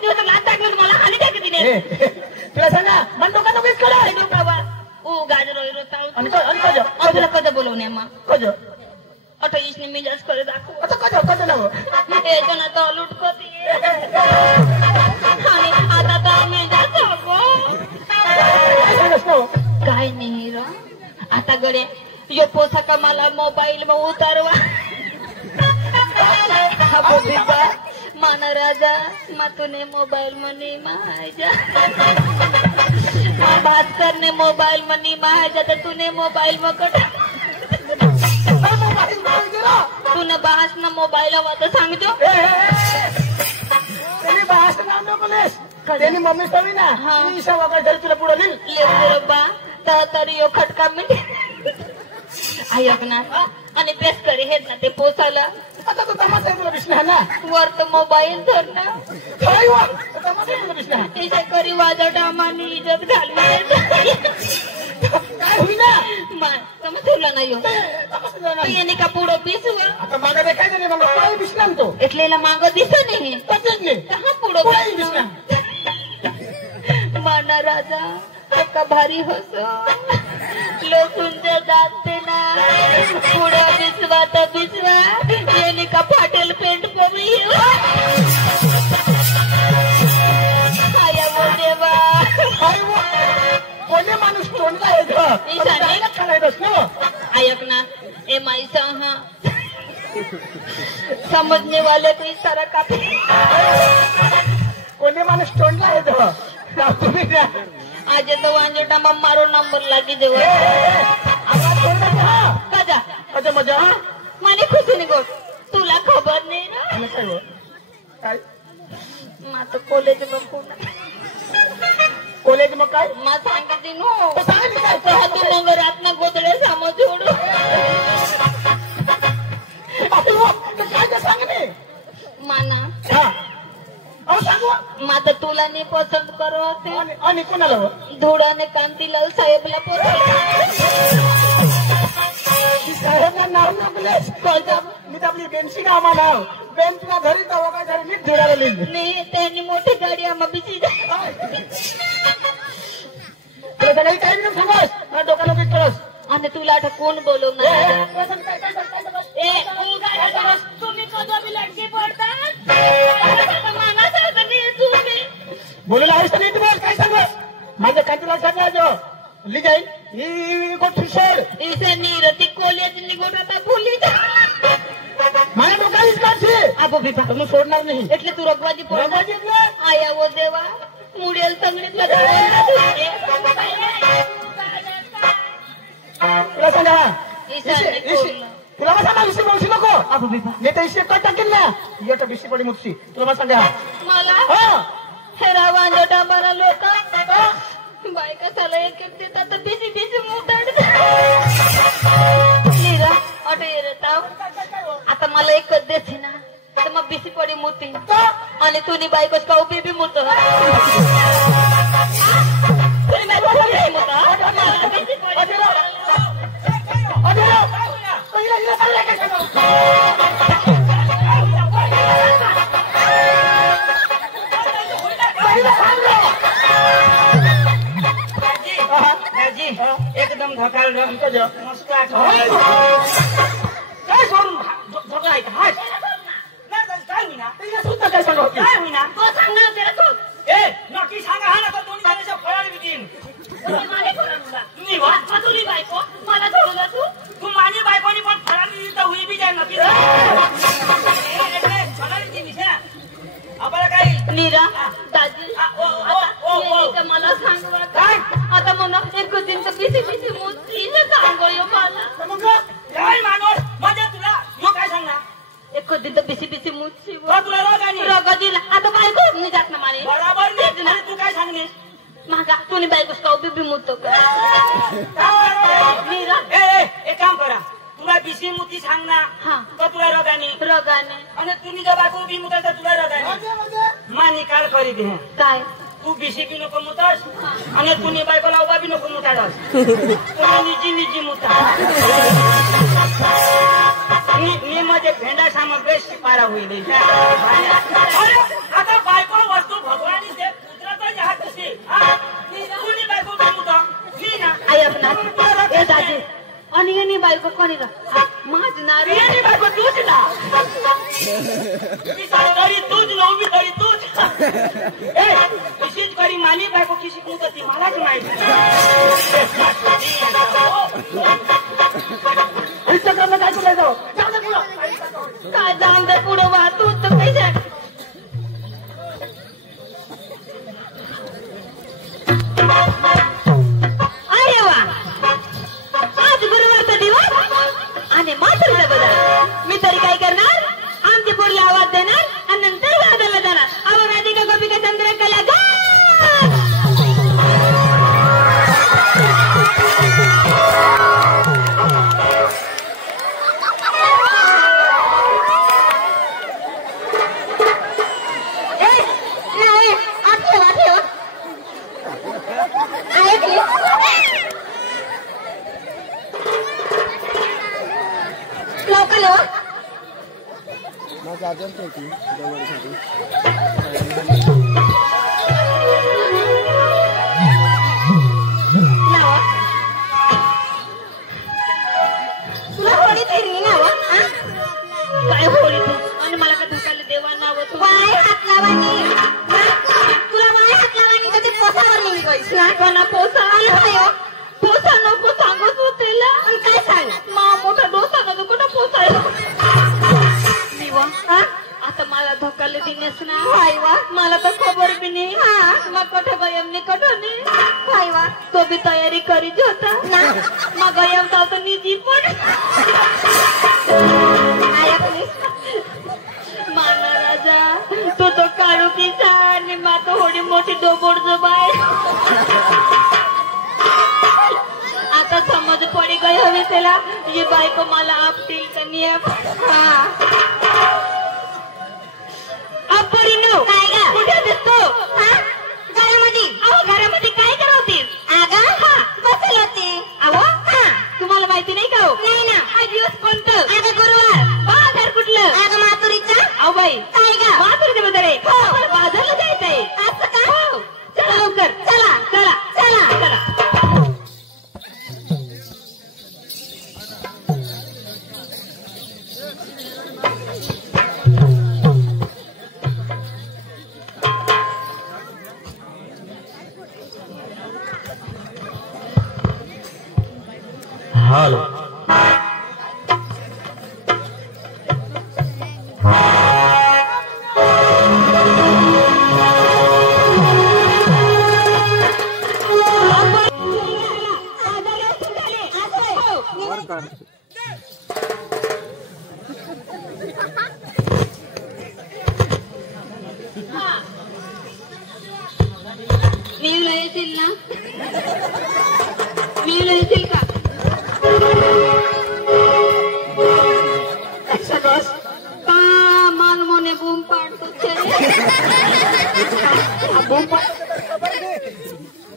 दिवस लाच टाकलं मला खाली टाकी दिले तुला सांगा मन डोका नको इतकं डोकावा ओ गाजर रोता आणि कधी बोलवणे मग कज अठा इसने मिजाज करे दाखव आता कज नाव तो ना तो लूट करते आणि आता तर मिजाज काय नाही र आता गडे यो पोसा का मला मोबाईल में उतारवा माना राजा तूने मोबाईल मनी महाजा भास्कर ने मोबाईल मनी महाजा तर तूने मोबाईल में कटा तूने बास ना मोबाईल हवा तर सांगतो त्यांनी बास नाव नको लेस त्यांनी मम्मी सवी ना ईशा वगैरे तरी तुला पुढे लिहिल बा तरी यो खटका मिटे ऐक ना आणि प्रेस करे हेत ना ते पोसाला आता तो तमाशा आहे तुला विष्णू ना वर तो मोबाईल धर ना काय वा तमाशा आहे तुला विष्णू इसे करी वाजा डामानी इज्जत घालवी काय होईना समज तुला नाही येणे का पुढं पिसवा आता मागं देखायचं नाही मग काय विष्णू तो એટલેલા मागं दिसत नाही तसंच नाही कहा पुढं विष्णू माना राजा का भारी हसो लोसूनचे दात ते ना पुढं बिसवा तर बिसवा येणे का फाटेल पेंट पवळी आया वो देवा कोणी माणूस तोंडला आहे ऐक ना ए माईसा हा समझने वाले को इशारा काफी कोणी माणूस तोंडला आहे तुम्ही आज तो वांजोटा मग मारो नंबर लागी देव कजा मजा माने खुशी नाही गोट तुला खबर नाही ना काय मा तो कॉलेज में कॉलेज मग काय मा सांगितली नो तू मग रातना गोदडे सामो जोड काय सांग नाही माना माता तुला नाही पसंत करो आणि कोणाला धुळाने कांतीलाल साहेबला साहेबला नाव नकलेस मी तर आपली बेन्सी कामा नाव बेन्सला घरी तर काय घरी मीच धुळाला लिहिली नाही त्यांनी मोठी गाडी आम्हा बिची तुला सगळी काही नाही सांगस डोक्याला काही कळस आणि तुला आता कोण बोलवणार तुम्ही कधी बी लटकी पडतात बोलून आहेस नाही तुम्हाला काय सांग माझ्या कांतीला सांगायचो ली जाईल ही गोष्ट सोड इसे नीरती कॉलेज निघून आता बोली माझ्या डोक्याला काढते अबो बिबा तुम्ही सोडणार नाही એટલે તું રગવાજી रघुवाजी आया वो देवा मुडेल संगणीतला तुला सांगा ईशान्य तुला मग सांगा विषय बोलशी नको अबो बिबा नाही तर इशे कट टाकेल ना येतं बिशी पडी मुक्सी तुला मग सांगा मला हा हेरा वांजोटा मारा लोक बायका साला एक देतात तर बिसी बिसी मुताड नीरा अटे येताव आता मला एकच देते ना तर मग बिसी पडी मुती आणि तुनी बायकोच का उभी बी मुत तुनी बायको नाही मुता मला बिसी पडी एकदम धकाल काय सोडून धोका आहे हाय काय होईना सुद्धा काय सांगा काय होईना तो सांगणार त्याला तू ए नक्की सांगा हा ना तर दोन्ही जणांच्या फळाने बितीन मी वाट तुझी बायको मला सोडू ना तू माझी बायकोनी पण फळाने दिली तर होई बी जाय नक्की आपल्याला काय नीरा दाजी आता मला सांग काय आता म्हणा एक दिन तर बिसी बिसी मोती सांगोयो मला काय माणूस म्हणजे तुला यो काय सांगणार एक दिन तर बिसी बिसी मोती तुला रोग दिला आता बायको नाही जात ना मारे बरोबर नाही तू काय सांगणे मागा तुने बायकोस का उभी बी मुतो का नीरा एक काम करा तुला बिसी मुती सांग ना तर तुला रोगाने आणि तुम्ही जर बायको उभी मुताय तर तुला रोगाने मा निकाल करी दे काय तू बिसी बी नको मुतास आणि तुम्ही बायकोला उभा बी नको मुताडास तुम्ही निजी मुता मी माझे भेंडा सामग्री शिपारा होईल आता बायको वस्तू विशेष करी मानी बायको की शिकवत होती मलाच माहिती काय तुला जाऊ काय जाऊन दे पुढं वाहतूक तर पैसे अरे वा आज गुरुवारचा दिवस आणि म्हातारीचा बदल मी तरी काय करणार आमची पोरला आवाज देणार आणि नंतर वादाला जाणार अहो राधिका गोपिका चंद्रकला गा मला तर खबर बी नाही मग कठो गयम ने कठो ने तो भी तयारी करी होता मग गयम तो निजी पण माना राजा तो तो काळू किसा आणि मातो होडी मोठी डोबोड बाय आता समज पडी गई हवी त्याला ये बायको मला आपटील का नियम कुठे दिसतो घरामध्ये काय करत होतीस बसेल होते तुम्हाला माहिती नाही का नाही ना हा दिवस कोणतं गुरुवार बाजार कुठलं माथुरीचा अहो बाई काय गा माथुरीच्या बदले बाजारला जायचंय असं का चला लवकर चला चला चला चला हालो मीला येतील ना मीला येतील का माल मोने बूम पाडतो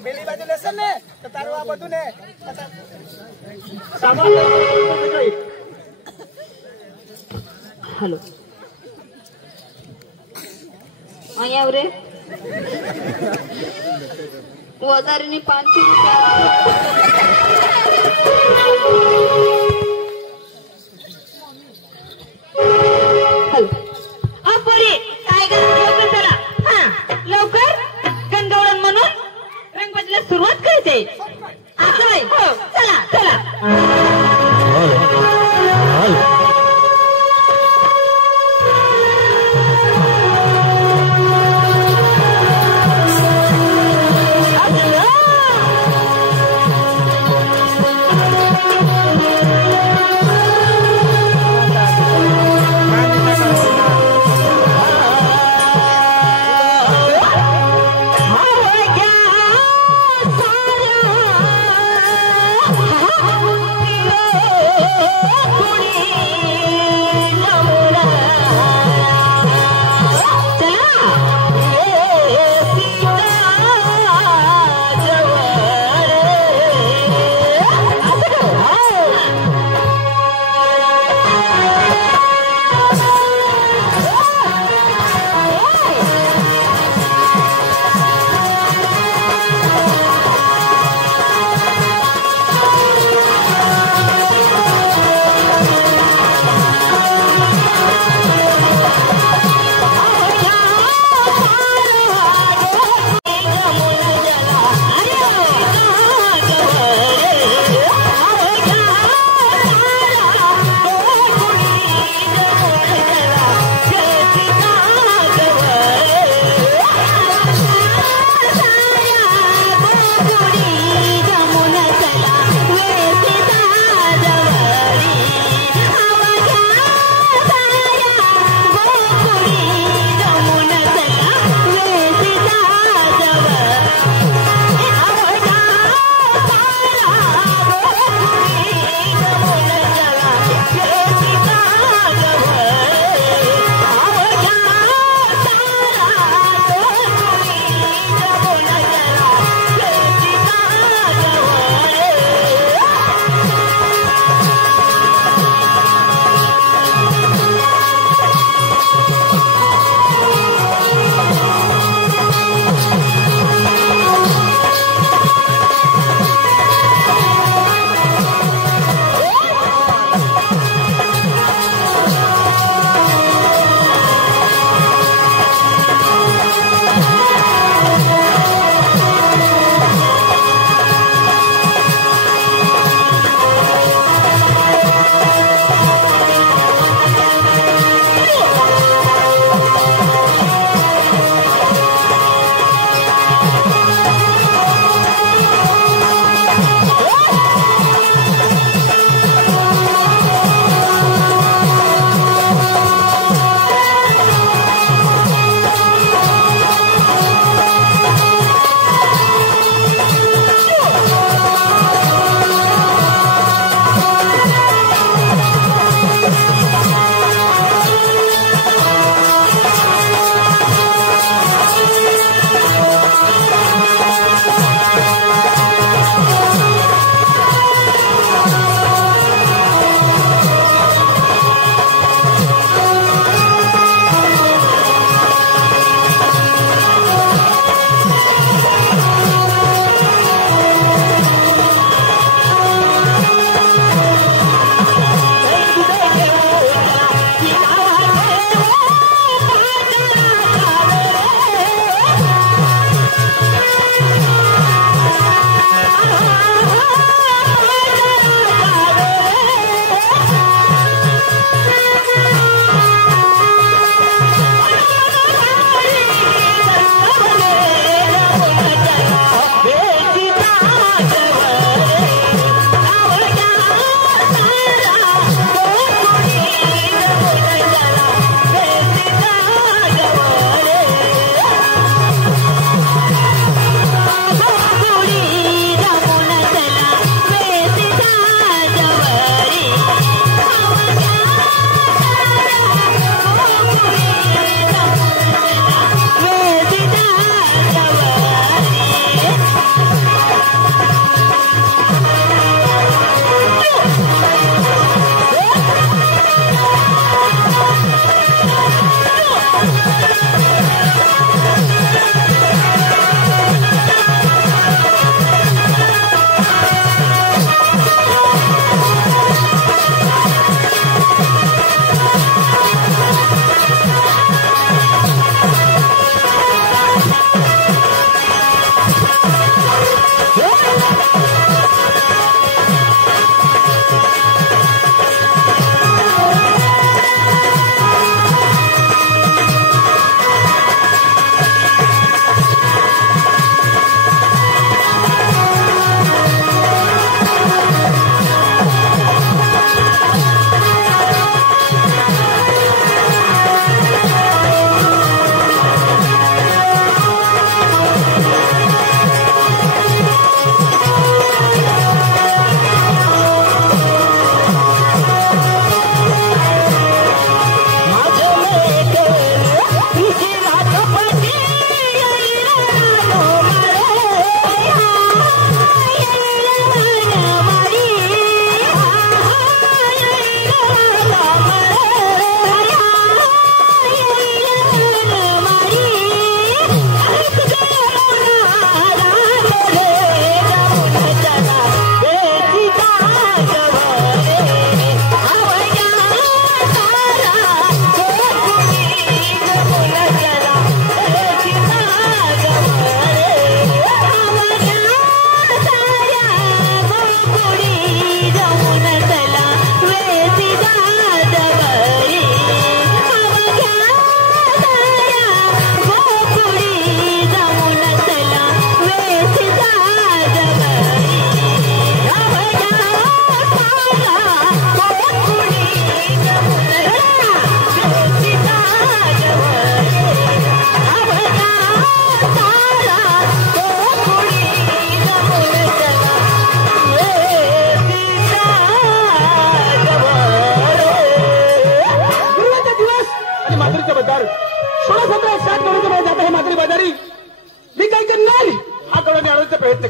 बेली बाजू लेसन ने तो तारवा बटू ने हॅलो અહીંયા રે વધારેની 500 રૂપિયા लवकर गणगवळण म्हणून रंगपंचमीला सुरुवात करायची असं आहे चला चला थोड़ी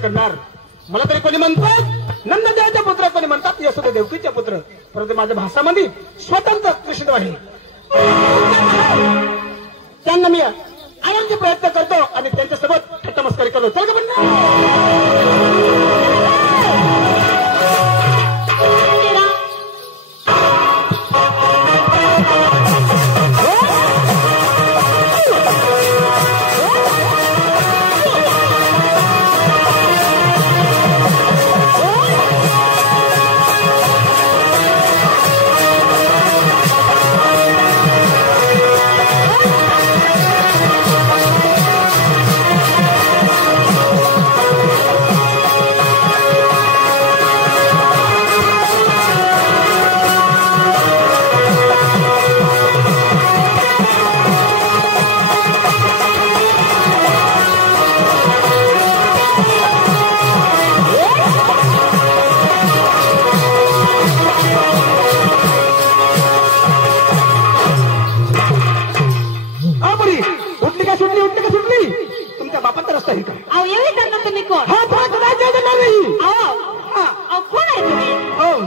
करणार. मला तरी कोणी म्हणतात नंददेवाचा पुत्र, कोणी म्हणतात यशोदा देवकीचा पुत्र, परंतु माझ्या भाषामध्ये स्वतंत्र कृष्ण आहे. त्यांना मी आणायचे प्रयत्न करतो आणि त्यांच्यासोबत थट्टामस्करी करतो. चल का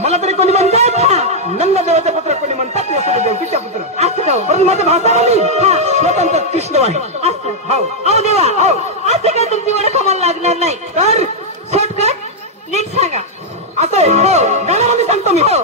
मला तरी कोणी म्हणतात नंददेवाचा पुत्र, कोणी म्हणतात यशोदा देवकीचा पुत्र. असं पण माझ्या भाषामध्ये स्वतंत्र कृष्ण आहे. असं हो देवा, असं काय तुमची ओळख आम्हाला लागणार नाही. तर शॉर्टकट नीट सांगा. असं आहे हो, गाण्यामध्ये सांगतो मी. हो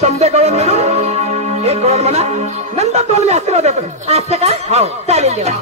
समजे कळून मिळून एक कळून म्हणा नंतर दोन मी आशीर्वाद देतो. असं का? हो चालेल देवा.